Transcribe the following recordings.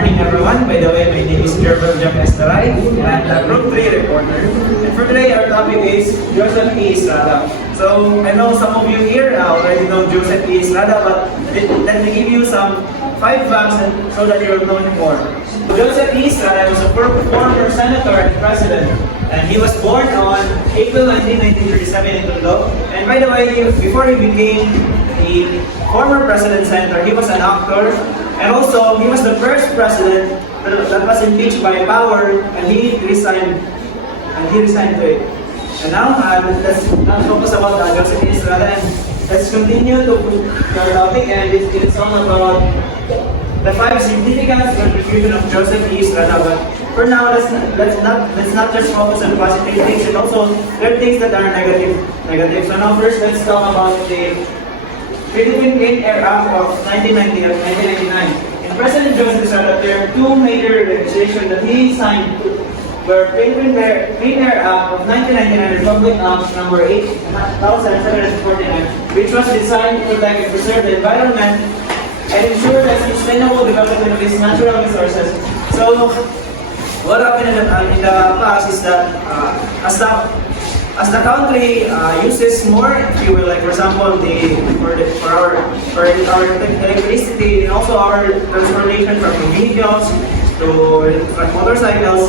morning, everyone. By the way, my name is Estrada, and I'm a Group 3 reporter. And for today, our topic is Joseph E. Estrada. So, I know some of you here already know Joseph E. Estrada, but let me give you some 5 facts so that you'll know him more. Joseph E. Estrada was a former senator and president, and he was born on April 19, 1937 in Tondo. And by the way, before he became the former president senator, he was an actor, and also he was the first president that was impeached by power, and he resigned. To it. And now let's not focus about Joseph E. Estrada, and let's continue to our topic, and it's all about the 5 significant contributions of Joseph E. Estrada. But for now, let's not just focus on positive things, and also there are things that are negative. So now first, let's talk about the Philippine Clean Air Act of 1999. In President Joseph Estrada, there are 2 major legislation that he signed, were Philippine Clean Air Act of 1999 Republic Act number 8749, which was designed to protect and preserve the environment and ensure the sustainable development of its natural resources. So, what happened in the past is that as the country uses more fuel, like for example, for our electricity, and also our transportation from vehicles to motorcycles,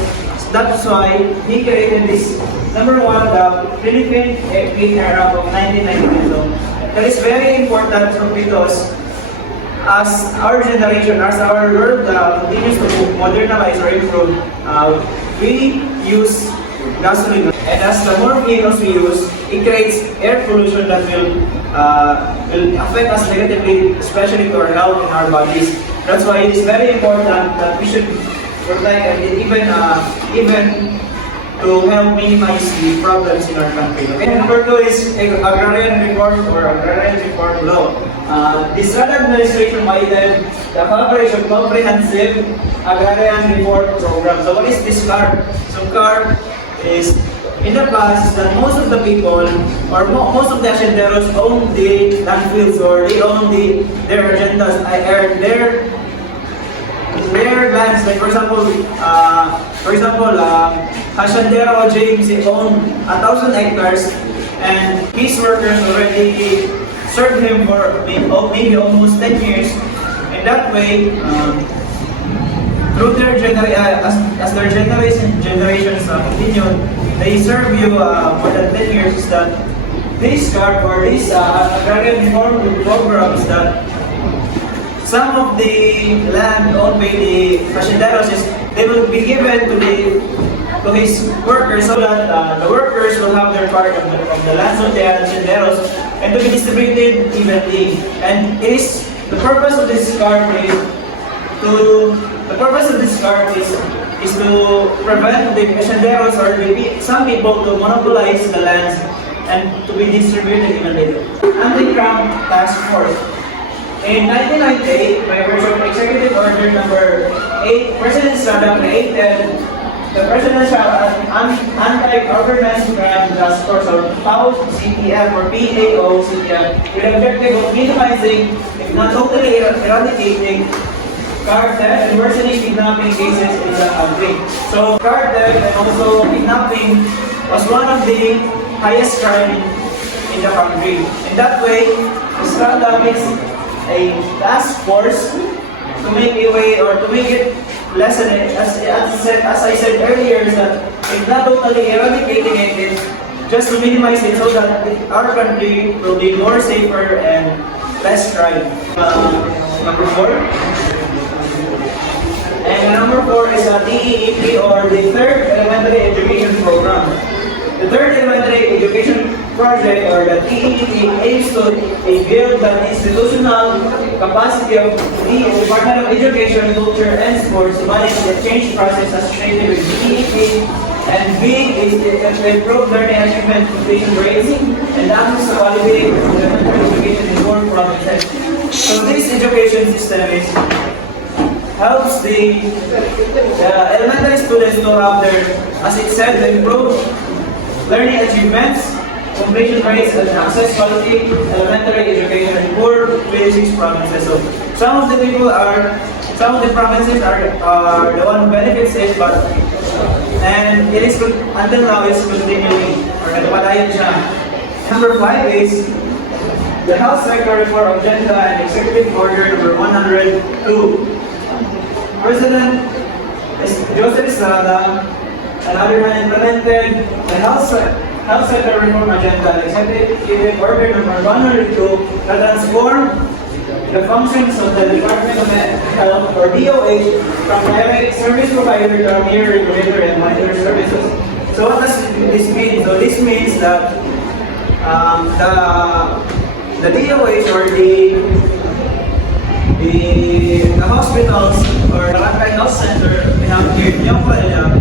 that's why he created this number 1, the Philippine Clean Air Act of 1999. So that is very important because as our generation, as our world continues to modernize or improve, we use gasoline, and as the more vehicles we use, it creates air pollution that will affect us negatively, especially to our health and our bodies. That's why it is very important that we should protect and even to help minimize the problems in our country. Okay? Number 2 is agrarian reform or agrarian reform law. The Estrada administration provided the comprehensive agrarian reform program. So what is this CARP? So CARP is, in the past, that most of the people or most of the hacendaros own the landfills, or they own their agendas, their lands. Like for example, hacendero James, he owned 1,000 hectares, and his workers already served him for maybe almost 10 years. In that way, through their as their generations continue, they serve you more than 10 years. Is that this CARP or this agrarian reform programs that some of the land owned by the hacendaros they will be given to his workers, so that the workers will have their part of the lands of the hacendaros and to be distributed evenly. And the purpose of this CARP is to prevent the hacendaros or some people to monopolize the lands and to be distributed evenly. Anti-Crime Task Force. In 1998, by virtue of Executive Order number 8, President Estrada created the Presidential Anti-Governance Crime Task Force, or PAO-CTF or PAO-CTF, with the objective of minimizing, if not totally eradicating, cartel and worsening kidnapping cases in the country. So cartel and also kidnapping was one of the highest crime in the country. In that way, Estrada makes a task force to make a way or to make it lessen it. As I said earlier, is that it's not totally eradicating it, it's just to minimize it so that our country will be more safer and less crime. Number 4. And number 4 is a TEEP, or the Third Elementary Education Program. The Third Elementary Education Project, or the TEEP, aims to build the institutional capacity of the Department of Education, Culture, and Sports to manage the change process associated with TEEP. And B is to improve learning achievement completion rates and access to quality elementary education in 4 provinces. So this education system helps the elementary students to have their, as it said, improve learning achievements, completion rates and access quality elementary education in 426 provinces. So some of the provinces are the one who benefits it, but and it is until now it's continuing or nagpadayon siya. Number 5 is the health sector reform agenda and executive order number 102. President Joseph Estrada and other hand implemented the health sector reform agenda and executive order number 102 that transform the functions of the Department of Health or DOH from direct service provider to a mere regulator and monitor services. So what does this mean? So this means that the DOH or the hospitals or the Barangay Health Center we have here in Yongpalaya,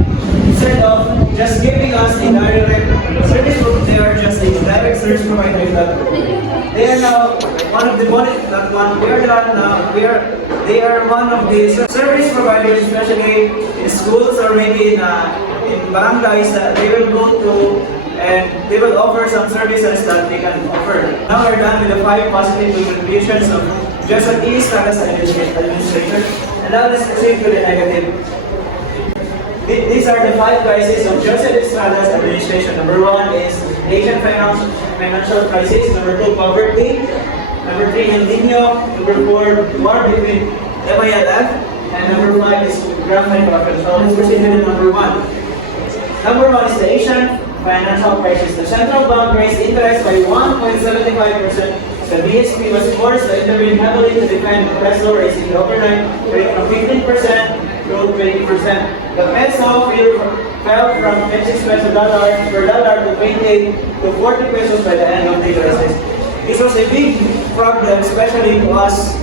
instead of just giving us a direct service, they are just a direct service provider that they are now one of the they are one of the service providers, especially in schools or maybe in barangays that they will go to and they will offer some services that they can offer. Now we're done with the 5 positive contributions of Joseph E. Estrada's administration, and now let's proceed to the negative. These are the 5 crises of Joseph Estrada's administration. Number 1 is Asian financial crisis. Number 2, poverty. Number 3, El Nino. Number 4, war between MILF. And number 5 is graphite corruption. So let's proceed with number 1. Number 1 is the Asian financial crisis. The central bank raised interest by 1.75%. The BSP was forced to intervene heavily to defend the peso, raising the overnight rate from 15% to 20%. The peso fell from 26 pesos per dollar to 28 to 40 pesos by the end of the crisis. This was a big problem, especially to us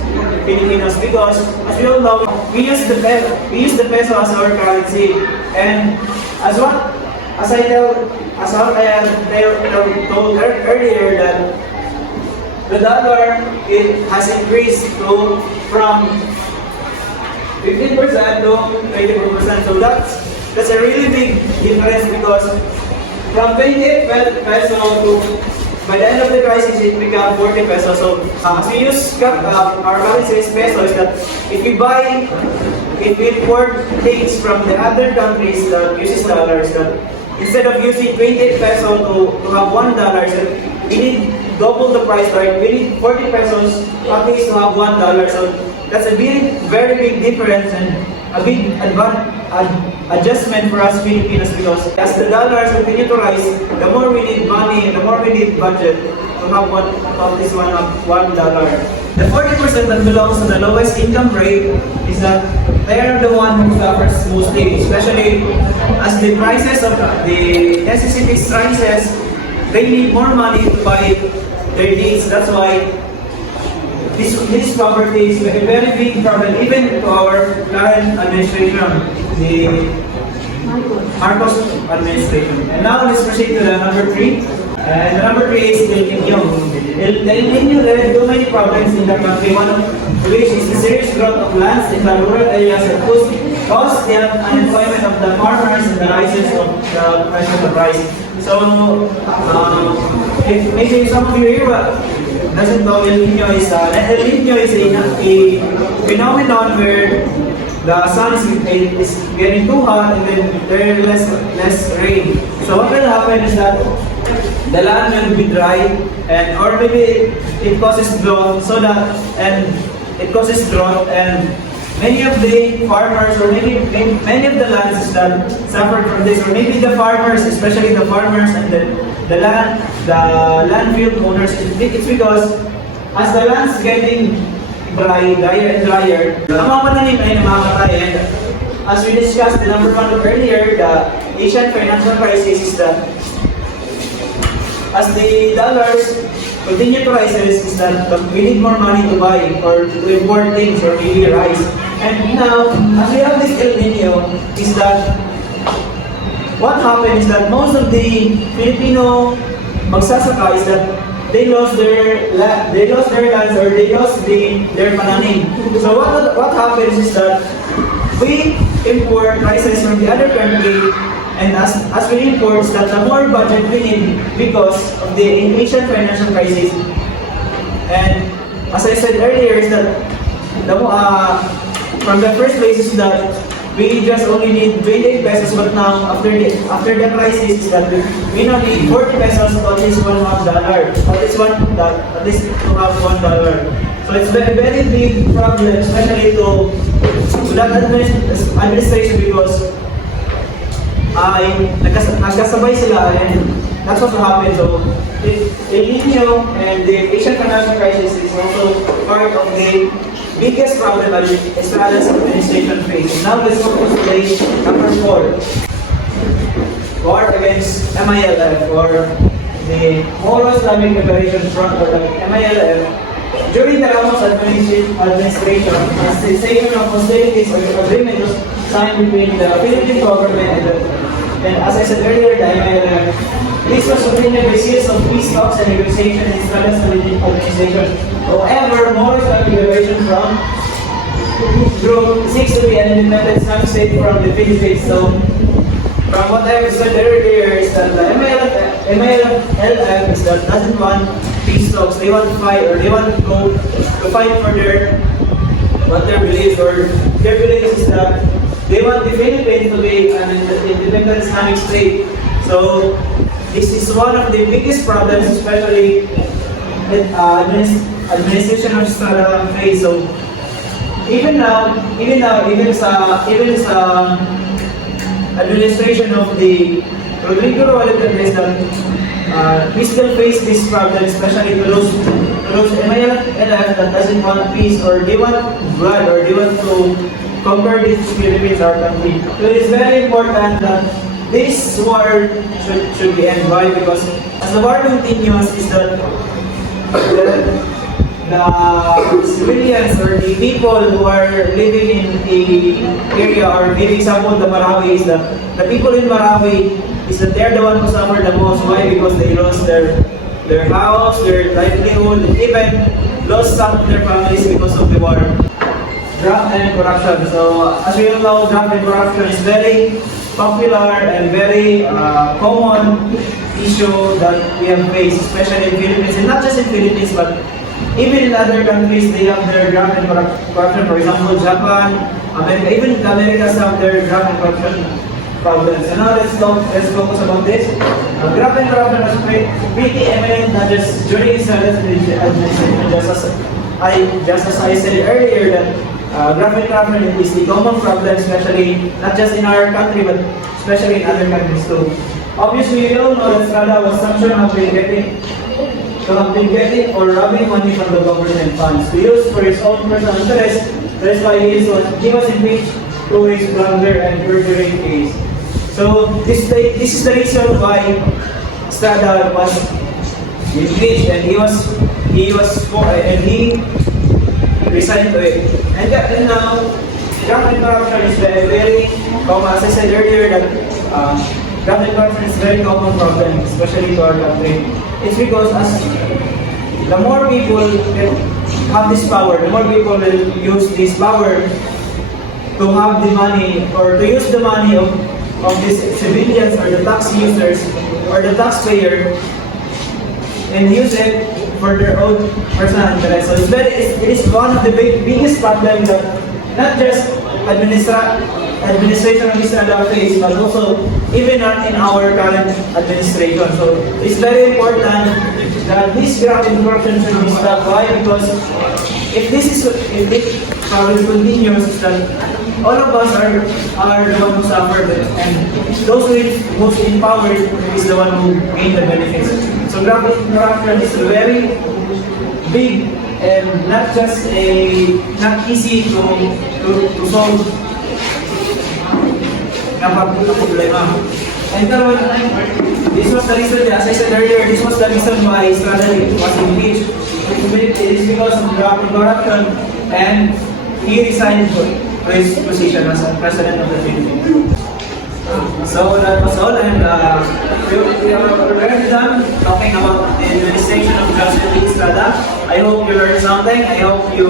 Filipinos, because as we all know, we use the peso as our currency, and as I told earlier that the dollar has increased from 15% to 24%. So that's a really big difference, because from 28 peso to by the end of the crisis it became 40 pesos. So as we use our currency is peso, is that if we import things from the other countries that uses dollars, that instead of using 28 peso to have $1, so we need double the price, right? We need 40 pesos at least to have $1. So that's a very big difference and a big adjustment for us Filipinos, because as the dollars continue to rise, the more we need money, the more we need budget to have at least $1. The 40% that belongs to the lowest income rate is that they are the one who suffers mostly, especially as the prices of the necessities rises, they need more money to buy their needs. That's why this poverty is a very big problem, even to our current administration, the Marcos administration. And now let's proceed to the number 3. And the number 3 is El Nino. El Nino led to many problems in the country, one of which is the serious growth of lands in the rural areas that caused the unemployment of the farmers and the rises of the price of the rice. So, if maybe some of you here doesn't know, El Nino is a phenomenon where the sun is getting too hot and then there is less rain. So what will happen is that the land will be dry, and or maybe it causes drought, and many of the farmers or many of the lands that suffered from this, or maybe the farmers, especially the farmers and the land field owners, it's because as the land's getting drier and drier, ang mga pananim ay namamatay. And as we discussed the number 1 earlier, the Asian financial crisis is that as the dollars continue to rise, is that we need more money to buy or to import things or maybe rice. And now, as we have this El Nino, is that what happened is that most of the Filipino magsasaka is that they lost their lands or they lost their pananim. So what happens is that we import rices from the other country, And as we reports that the more budget we need because of the Asian financial crisis. And as I said earlier, is that from the first place is that we just only need 28 pesos, but now after the crisis is that we now need 40 pesos to at least $1. At least to have $1. So it's very very big problem, especially to that administration because nagkasabay sila and that's what happened. So El Nino and the Asian financial crisis is also part of the biggest problem that Estrada's administration faced. Now let's focus on number 4. War against MILF or the Moro Islamic Liberation Front or the MILF. During the Ramos administration, a cessation of hostilities agreement was signed between the Philippine government and as I said earlier, the MILF. This was obtained by series of peace talks and negotiations in Estrada's administration. However, Moro Islamic Liberation Front group seeks to be an independent Islamic state from the Philippines. So, from what I said earlier, is that the MILF is that doesn't want peace talks. They want to fight, or they want to go to fight for what their beliefs, or their beliefs is that they want the Philippines to be an independent Islamic state. So, this is one of the biggest problems, especially with administration of Estrada face. So, even sa administration of the Rodrigo Romualdez, we still face this problem, especially to those MILF that doesn't want peace, or they want blood, or they want to conquer this Philippines, our country. So it is very important that this war should be ended. Why? Because as the war continues, is that the civilians or the people who are living in the area, or give example, the Marawi, is the people in Marawi is that they're the one who suffer the most. Why? Because they lost their house, their livelihood, even lost some of their families because of the war. Graft and corruption. So as we all know, graft and corruption is very popular and very common issue that we have faced, especially in Philippines, and not just in Philippines, but even in other countries. They have their graft and corruption. For example, Japan, America, even America have their graft and corruption problems. And now let's focus about this. Graft and corruption was pretty eminent, not just during Estrada's administration, just as I said earlier, that graft and corruption is the common problem, especially not just in our country, but especially in other countries too. Obviously, you all know that Estrada was sanctioned to have been getting or robbing money from the government funds to use for his own personal interest. That's why he was impeached through his blunder and perjury case. So this is the reason why Estrada was impeached, and he resigned to it. And now, graft and corruption is very common. As I said earlier, that graft and corruption is a very common problem, especially to our country. It's because as the more people have this power, the more people will use this power to have the money, or to use the money of these civilians, or the tax users, or the taxpayer, and use it for their own personal interest. So it is one of the biggest problems that not just administration of Estrada face, but also even in our current administration. So it's very important that this graft and corruption should be stopped. Why? Because if this problem continues, that all of us are the one who suffer, and those who's in power is the one who gain the benefits. So graft and corruption is very big and not easy to solve. And this was the reason, as I said earlier, this was the reason why Estrada was impeached. It is because of graft and corruption, and he resigned for his position as President of the Philippines. So that was all, and we are already done talking about the administration of President Estrada. I hope you learned something. I hope you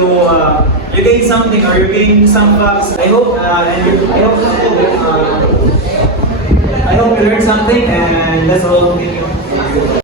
gained something, or you gained some facts. I hope I hope you learned something, and let's all continue.